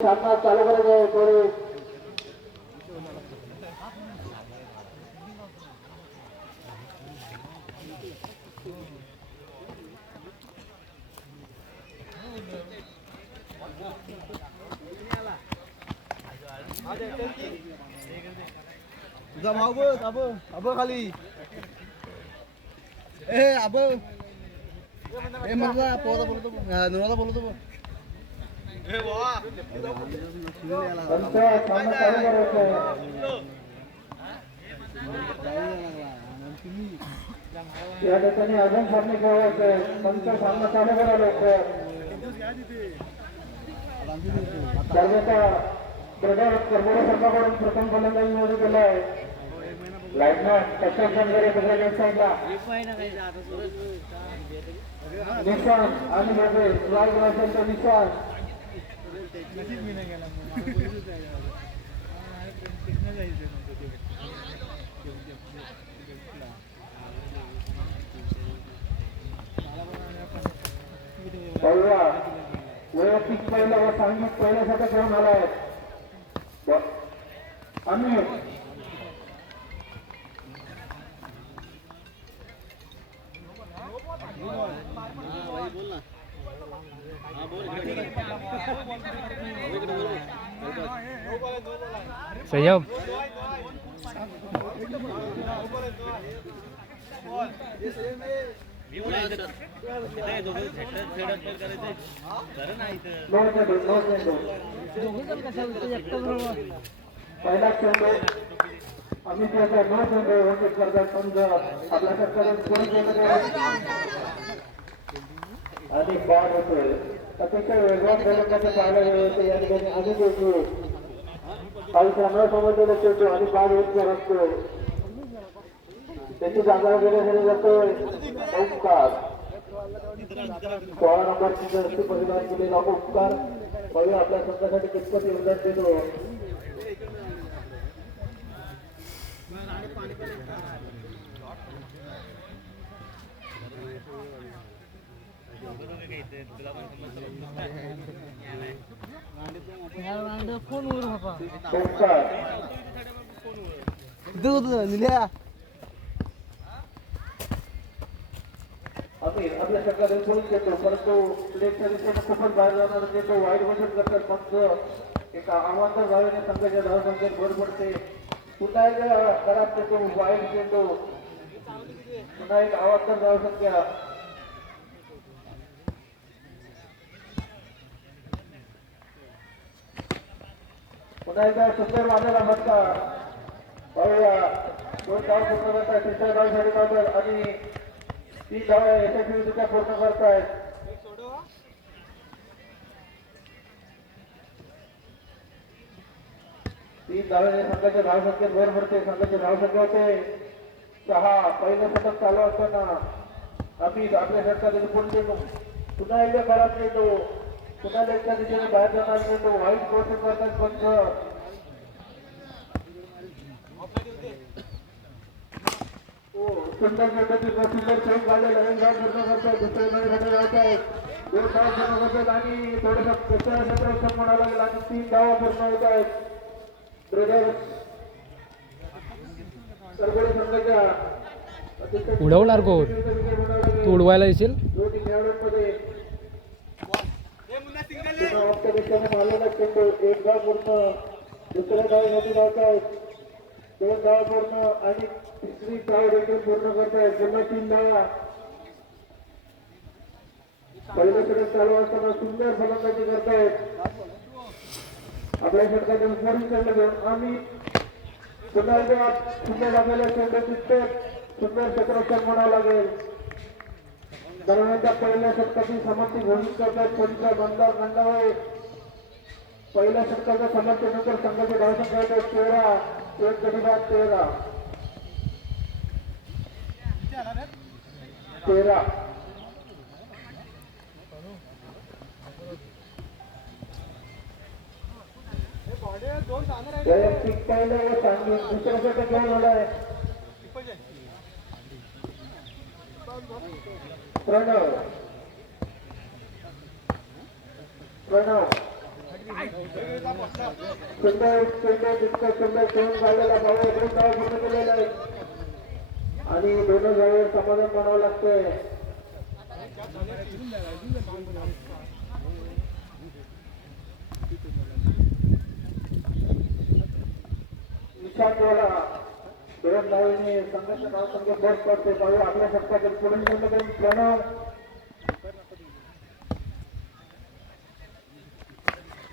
আপনার চালু করে দেয় পরে আবো আবো খালি। এ আবো এ মজা পড়া বলতো নুরা বলতো या ठिकाणी अजून सामने खेळायचे आहे आमचा सामना चालू करा लवकर दरम्यानचा ब्रदर संघाकडून प्रथम फलंदाजी निवडून केला आहे लाईटमॅन वगैरे सगळ्या लेफ्ट साईडला निशान आणि मध्ये लाल निशान पहिला वैयक्तिक पहिला व सांघिक पहिल्यासाठी खेळून आलाय ब- आम्ही संयम पहिला चेंडू आम्ही याचा न चेंडू वंचित करतात पण आपल्या सरकारने कोणी चेंडू आणि बाद होतोय अतिशय वेगवान गोलंदाजी पाहायला मिळते. या ठिकाणी अधिक येतो काही चांगला चेंडू आणि बाद होत असतो त्याची जागा वगैरे जातोय उपकार. सोळा नंबरची जर्सी परिधान केलेला उपकार. बघूया आपल्या स्वतःसाठी कितपत योगदान देतो. ओंकार इथं आम्ही आपल्या सोडून परंतु लेखच्या दिशेने खूपच बाहेर जाणार ते तो वाईट वचन करतात फक्त एका आव्हान गावाने संघाच्या धावसंख्येत भर पडते पुन्हा एकदा खराब देतो वाईट देतो पुन्हा एक आव्हान धावसंख्या नाही एकदा सुंदर माझ्याला म्हणता. पाहूया. दोन धाव पूर्ण करतायत तिसऱ्या धावसाठी धावतात आणि तीन यशस्वी यशस्वीरित्या पूर्ण करतायत. तीन धाव्याने संघाच्या धावसंख्येत भर पडते संघाची धावसंख्या होते. सहा पहिलं सतत चालू असताना आम्ही आपल्या सरकारने पुढे पुन्हा एकदा खराब येतो पुन्हा एकदा दिशेने बाहेर जाणार येतो. व्हाईट कोर्स करतात पंच. सुंदर सुंदर गाव पूर्ण करतात दुसरे नवीन साठी जात आहेत दोन गाव पूर्ण करतात आणि थोडंसं दुसऱ्या क्षेत्रात म्हणावं लागेल आणि तीन गावं पूर्ण होत आहेत. सरगोडे संघाच्या उडवणार कोण? तू उडवायला येशील? दोन्ही खेळाडूंमध्ये. एक गाव पूर्ण. दुसऱ्या गावासाठी आहेत. दोन धावा पूर्ण आणि तिसरी धाव देखील पूर्ण करताय पुन्हा तीन धावा पहिलं षटक चालू असताना सुंदर फलंदाजी करतायत. आपल्या षटकाच्या स्मरण करलं आम्ही पुन्हा एकदा सुंदर आपल्याला चेंडू तिथे सुंदर क्षेत्ररक्षण म्हणावं लागेल. दरम्यानच्या पहिल्या षटकाची समाप्ती घोषित करतायत. पंचा बंदार गंडावळे पहिल्या षटकाच्या समाप्तीनंतर संघाचे धावसंख्या आहेत तेरा एक गडीबाद तेरा. तेरा. वैयक्तिक पहिलं व सांगितलं दुसरं षटक घेऊन प्रणव. प्रणव. सुंदर सुंदर जितकं सुंदर खेळून झालेला भाऊ दोन धावा पूर्ण केलेला आहे आणि दोन्ही धावेवर समाधान मानावं लागतंय. निशांतवाला दोन धावेने संघाचं नाव संघ बस पडते. भाऊ आपल्या शतकातील पुढे निवडणुकीत प्रणव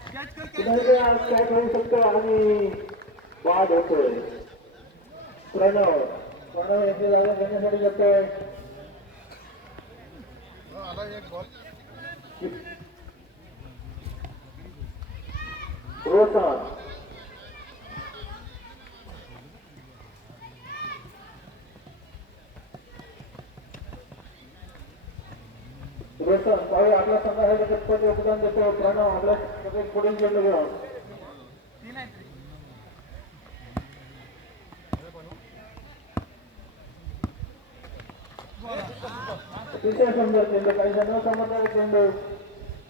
पुन्हा आज काय करू शकतो आणि वाद होतोय. प्रणव प्रणव याची जागा घेण्यासाठी जातोय. रोशन रोशन भाऊ आपल्या संघासाठी कितपत योगदान देतो. प्रणव आपल्या सगळे पुढील चेंडू घेऊन. अतिशय समजा चेंडू काही जण समजणारा चेंडू.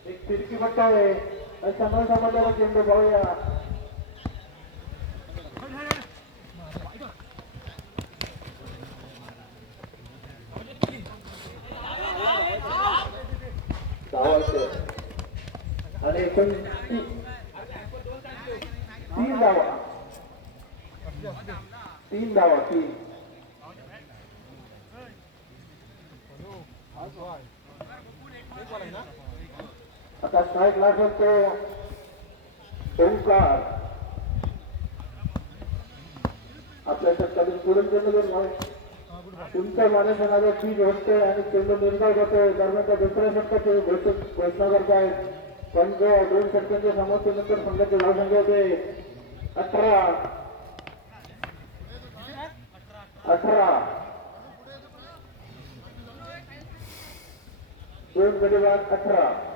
एक फिरकी पट्टा आहे. काही समजा समजणारा चेंडू पाहूया धावायचे आणि एकूण ती- तीन धावा तीन धावा तीन आता स्ट्राईक लागेल तो ओंकार आपल्या शतकातील पुढील चेंडू तुमच्या माणसामध्ये पीठ होते आणि चेंडू निर्णय होतोय दरम्यान दुसऱ्या शब्दात घोषित घोषणा करतायत पण दोन षटकांच्या समस्येनंतर संघाचे धावसंख्या होते. अठरा. अठरा. दोन गडी बाद अठरा.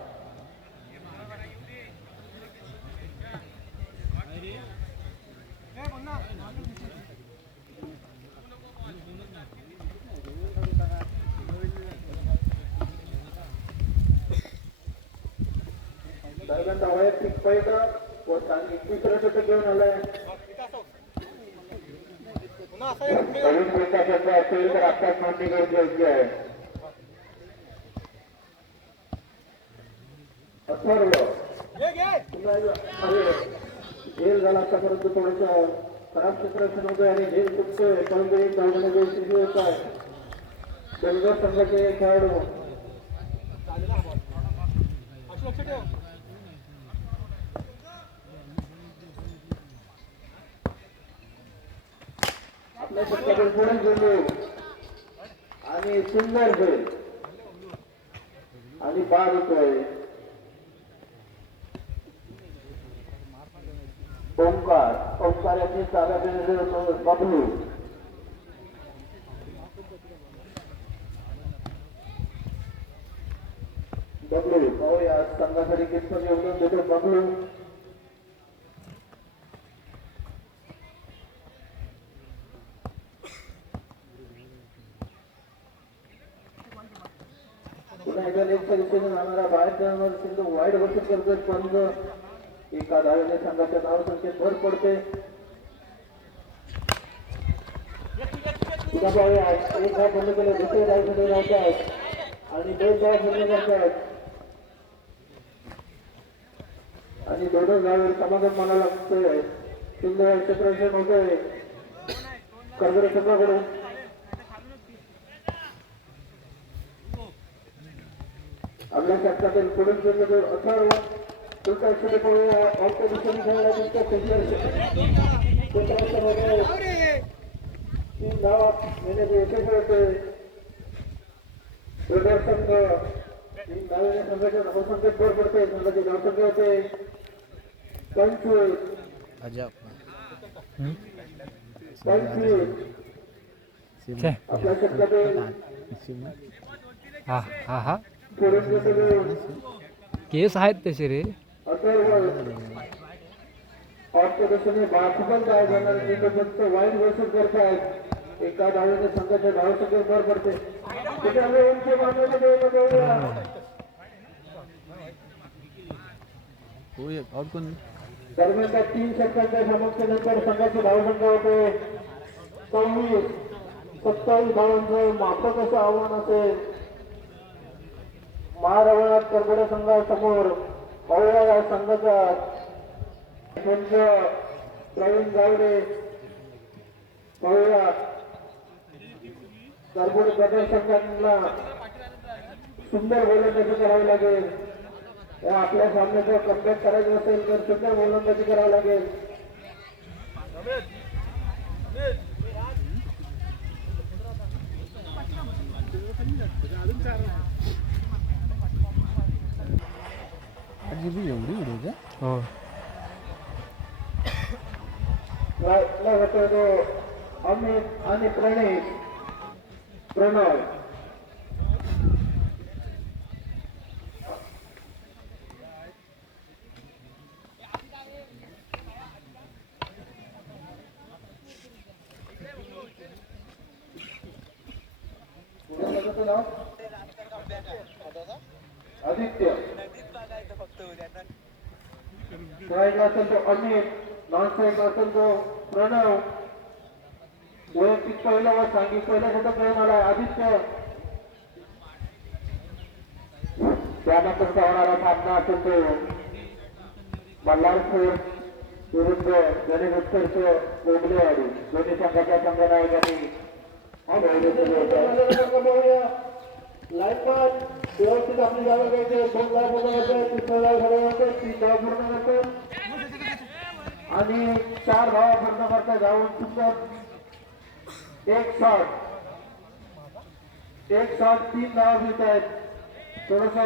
साहेबांचा वैयक्तिक पहिलं व आणि तिसरं षटक घेऊन आलाय. नवीन प्रकाशाचा असेल तर आत्ताच नोंदणी गरजेची आहे. अथर्व. झेल झाला आता परंतु थोडस खराब क्षेत्र होतोय आणि झेल चुकतोय परंतु एक धावण्याची होत आहे. बेलगाव संघाचे खेळाडू. आपल्या पुढे आणि सुंदर होईल आणि बाद होतोय ओंकार. ओंकाराची यांनी चाव्या देण्याचे पाहूया आज संघासाठी कितपत योगदान देतो बघलू दिशेने जाणारा बाहेर वाईट घोषित करतोय पंच एका धावेने संघाच्या नाव संख्येत भर पडते एक धाव बंद केले दुसरे धाव राहत आहेत. आणि दोन धाव बंद करत आहेत. आणि दोनच धावे समाधान मानायला लागतोय. सुंदर क्षेत्ररक्षण होतोय. कर्जरे संघाकडून आपल्या शतकातील पुढील चेंडू अथर्व तुमचा अक्षरे पाहूया ऑफच्या दिशेने खेळला तुमचा क्षेत्ररक्षण तीन धावा घेण्याचे यशस्वी होते ब्रदर संघ तीन धावेने संघाच्या धावसंख्येत भर पडते संघाची धावसंख्या होते पंचवीस हं? पंचवीस छे. आपल्या शतकातील हा हा हा पुढील चेंडू केस आहेत तसे रे. काय फक्त वाईट एका धावेने संघाच्या धावसंख्येत भर पडते त्याच्यामुळे उंची मारण्याला वेळ दरम्यानच्या तीन षटकांच्या समाप्तीनंतर संघाचे धावसंख्या होते सव्वीस सत्तावीस धावांचं माफक असं आव्हान असेल महारावणात करगडे संघासमोर पाहूया या संघाचा पंच प्रवीण गावडे पाहूया करगुड प्रदर्शकांना सुंदर गोलंदाजी करावी लागेल. या आपल्या सामन्याचं कमबॅक करायचं असेल तर सुंदर गोलंदाजी करावी लागेल. आजी बी एवढी उडी का हो राहिला होतो तो अमित आणि प्रणित प्रणव मुलाचं नाव? आदित्य खेळायचा असेल तो अजित नॉन असेल तो प्रणव. वैयक्तिक पहिला व सांघिक पहिला शतक घेऊन आलाय आदित्य. त्यानंतरचा होणारा सामना असेल तो. बल्लारपूर विरुद्ध गणेश उत्कर्ष गोगलेवाडी दोन्ही संघाच्या संघनायकांनी लाईन व्यवस्थित आपली जागा घ्यायची. दोन धाव पूर्ण तीन धाव पूर्ण करते आणि चार गाव पूर्ण करते धावून सुंदर. एक शॉट एक शॉट तीन गाव घेत आहेत. थोडस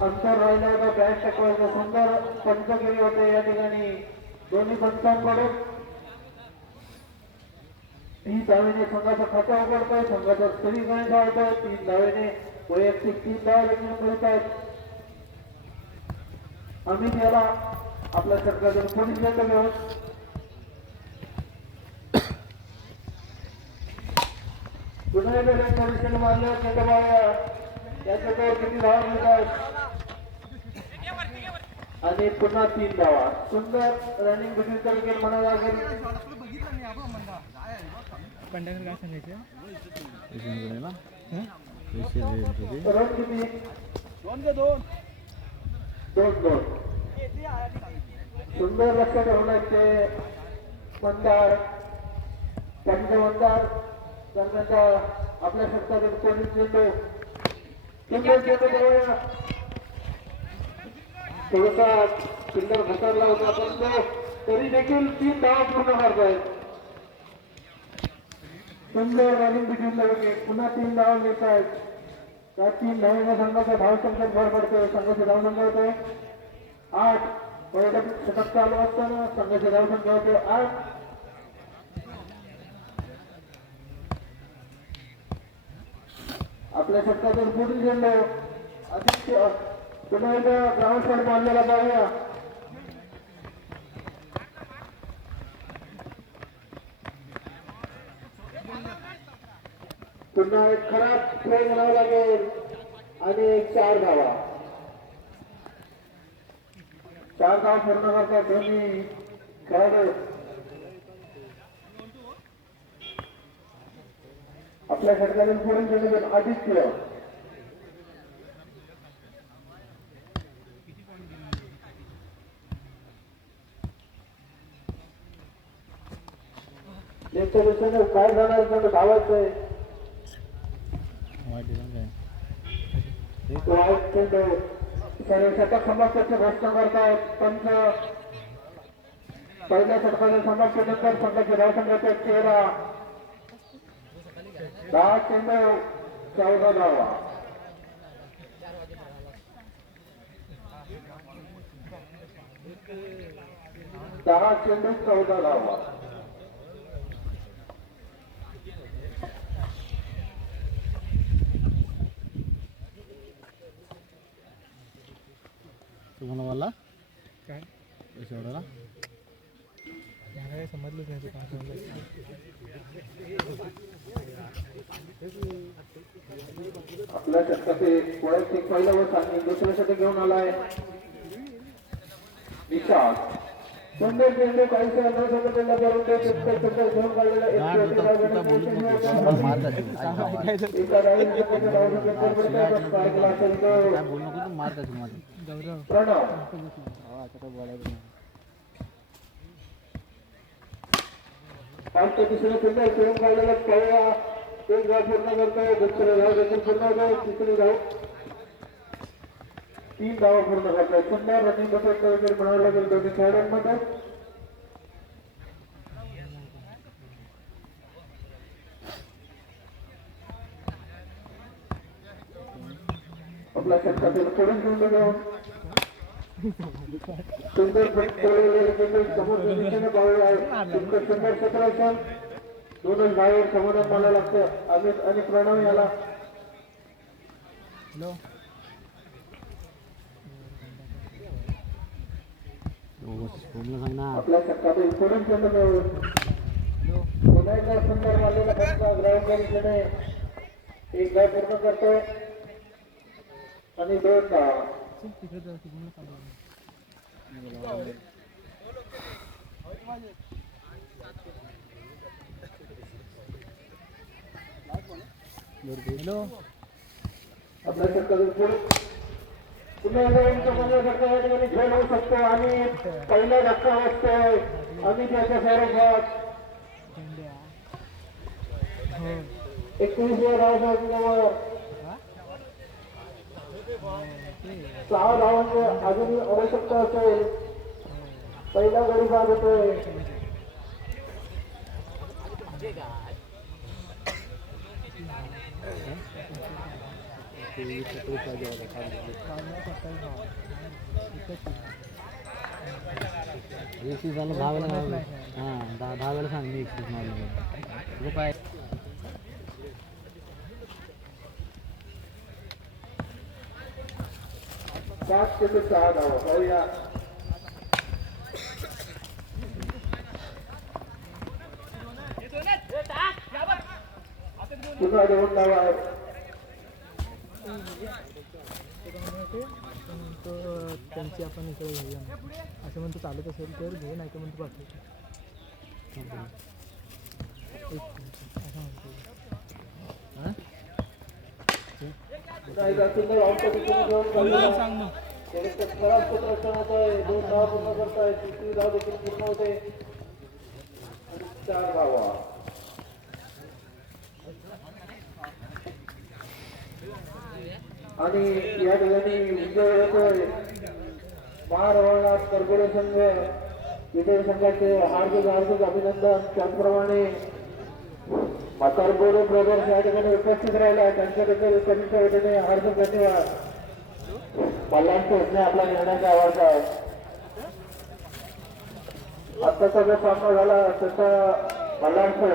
अंतर राहिलं होतं. बॅट टाकवायचं. सुंदर पंच केले होते या ठिकाणी. दोन्ही पंचांकडून. तीन धावेने संघाचा खाता उघडतोय संघाचा स्त्री गणेश तीन धावेने वैयक्तिक तीन धावा देखील मिळत आहेत अमित याला आपल्या सरकारकडून पुढील घेतो मिळत पुन्हा एकदा चंद्रबाया किती धावा मिळतात आणि पुन्हा तीन धावा. सुंदर रनिंग बिझनेस देखील लागेल. पंढरपूर काय सांगायचं सुंदर लक्ष ठेवण्याचे मंदार त्यांचे मंदार पंचमंदार आपल्या शतकातील पोलीस चेंडू सुंदर चेंडू बघूया थोडासा सुंदर घसरला होता पण तो तरी देखील तीन धावा पूर्ण मारत आहेत सुंदर रनिंग बिटवीन द विकेट पुन्हा तीन धावा मिळत आहेत. त्या तीन धावांच्या संघाचा धाव धावसंख्येत भर पडतोय संघाची धावसंख्या होते. आठ पर्यटक शतक चालू असताना संघाची धावसंख्या होते. आठ. आपल्या षटकातून पुढील झेंडू. आदित्य. पुन्हा एकदा ग्राउंड शॉट मारलेला जाऊया. पुन्हा एक खराब प्ले म्हणावं लागेल आणि एक चार धावा. चार धाव पूर्ण धोनी खेळाडू. आपल्या षटकातील पुढील चेंडू आदित्य नेमच्या काय जाणार धावायचंय. वाईट चेंडू सर्व शतक समाप्तीची घोषणा करतायत पंच पहिल्या षटकाच्या समाप्तीनंतर संघाची धावसंख्या तेरा दहा चेंडू चौदा धावा दहा चेंडू चौदा धावा. तुम्हाला मला? काय? पैसे समजलंच नाही समजलं. आपल्या पहिलं सांगली दुसऱ्यासाठी घेऊन आलाय. विशाल. सुंदर चेंडू काहीसे ते घेऊन काढलेला एक एका असेल तो गौरव आमच्या दुसऱ्या धाव पूर्ण करतोय दुसरं पूर्ण रनिंग बसत वगैरे म्हणावं लागेल दोन्ही खेळाडूंमध्ये घेऊन सुंदर आहे सुंदर क्षेत्र क्षेत्ररक्षण दोनच बाहेर समाधान मला लागतं अमित आणि प्रणव याला हॅलो आपल्या शतकातील पुढून चेंडू पुन्हा सुंदर मारलेला फटका एक धाव पूर्ण करतोय आणि दोन चल तिकडे जाऊ तिकडून चालू हॅलो। आपल्या शतकातील पुढे पुन्हा एकदा यांच्या मध्ये फटका या ठिकाणी खेळ होऊ शकतो आणि पहिला धक्का वाजतोय अमित याच्या स्वरूपात झेंड्या हो। एकवीसव्या धावसंख्येवर ते सहा धावांची अजूनही आवश्यकता असेल पहिला गडी बाद होतोय एकतीस झालं दहा वेळा हाँ दहा सांग मी। एकतीस मारलं तुझं काय सहा धावा पाहूया पुन्हा दोन धावा काय त्यांची आपण इकडे घेऊया असं म्हणतो चालत असेल तर घे नाही तर म्हणतो पाठवतो एक असं म्हणतो हां पुन्हा एकदा सुंदर आउटच्या दिशेने घेऊन चाललेला सांग मग त्यानंतर खराब क्षेत्ररक्षण होतंय दोन धावा पूर्ण करताय तिसरी धाव देखील पूर्ण होते आणि चार धावा आणि या ठिकाणी विजय होतोय महारवाडा करगोडे संघ विजय संघाचे हार्दिक हार्दिक अभिनंदन. त्याचप्रमाणे म्हातारगोडे ब्रदर्स या ठिकाणी उपस्थित राहिले आहेत. त्यांच्याबद्दल कमीच्या वतीने हार्दिक धन्यवाद. मल्लांचे योजने आपला निर्णयाचा आवाज आहे. आत्ताचा जो सामना झाला. त्याचा मल्लांपूर